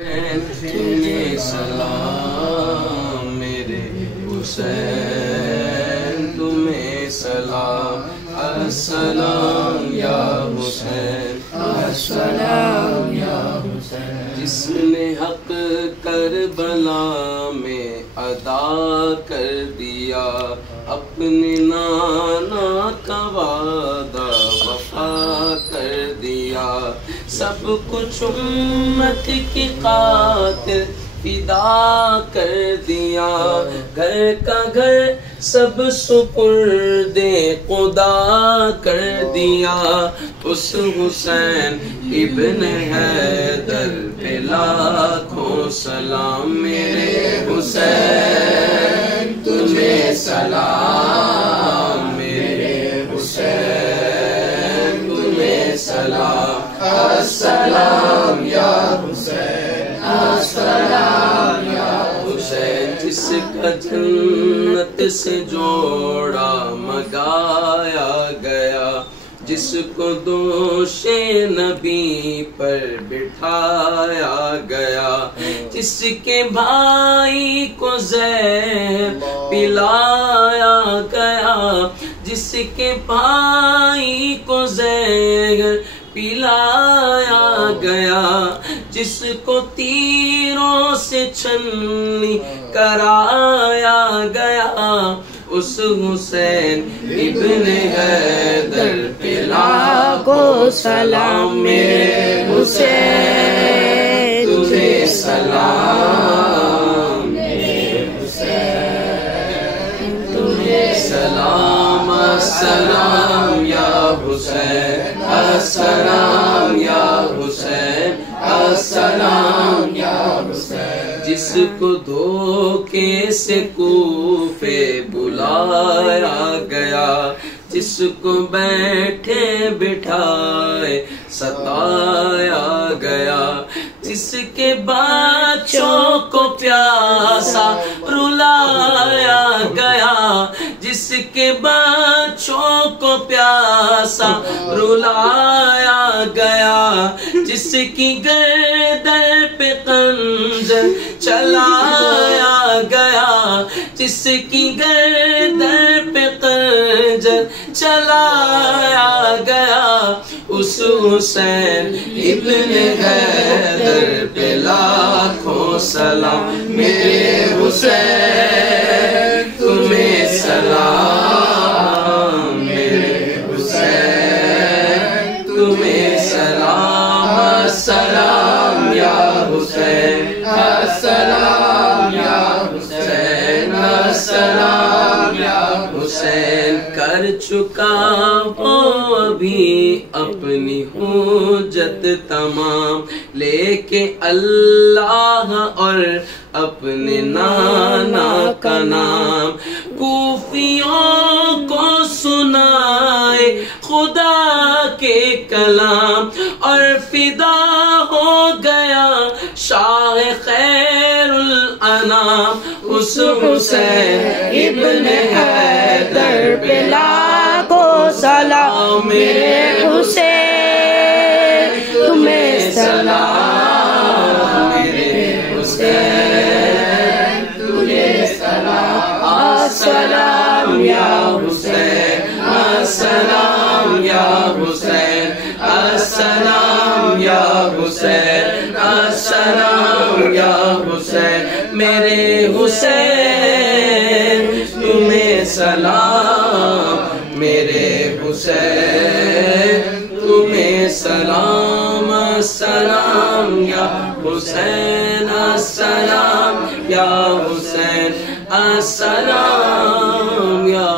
تمہیں سلام میرے حسین، تمہیں سلام، السلام یا حسین، السلام یا حسین۔ جس نے حق کربلا میں ادا کر دیا، اپنے نانا کا وعدہ وفا کر دیا، سب کچھ امت کی خاطر فدا کر دیا، گھر کا گھر سب سپرد خدا کر دیا، اس حسین ابن حیدر پہ لاکھوں سلام میرے حسین، تمہیں سلام میرے حسین، تمہیں سلام، السلام یا حسین، السلام یا حسین۔ جس کا جنت سے جوڑا مگایا گیا، جس کو دوش نبی پر بٹھایا گیا، جس کے بھائی کو زہر پلایا گیا، جس کے بھائی کو زہر پلایا گیا، جس کو تیروں سے چھلنی کرایا گیا، اس حسین ابن حیدر پہ لاکھوں سلام میرے حسین، تمہیں سلام میرے حسین، تمہیں سلام، السلام یا حسین، السلام یا حسین، السلام یا حسین۔ جس کو دھوکے سے کوفے بلایا گیا، جس کو بیٹھے بٹھائے ستایا گیا، جس کے بچوں کو پیاسا رلایا گیا، جس کے بچوں کو پیاسا رلایا گیا، جس کی گردن پہ خنجر چلایا گیا، جس کی گردن پہ خنجر چلایا گیا، اس حسین ابن حیدر پہ لاکھوں سلام میرے حسین، تمہیں سلام میرے حسین، تمہیں سلام، السلام یا حسین، السلام یا حسین، السلام یا حسین۔ کر چکا وہ ابھی اپنی حجت تمام، لے کے اللہ اور اپنے نانا کا نام، کوفیوں کو سنائے خدا کے کلام، اور فدا ہو گیا شاہ خیر الانام، اس حسین ابن حیدر پہ لاکھوں سلام میرے حسین، تمہیں سلام میرے حسین، تمہیں سلام، السلام یا حسین، السلام یا حسین، السلام یا حسین، السلام یا حسین، میرے حسین، تمہیں سلام میرے حسین، تمہیں سلام، السلام یا حسین، السلام یا حسین، السلام یا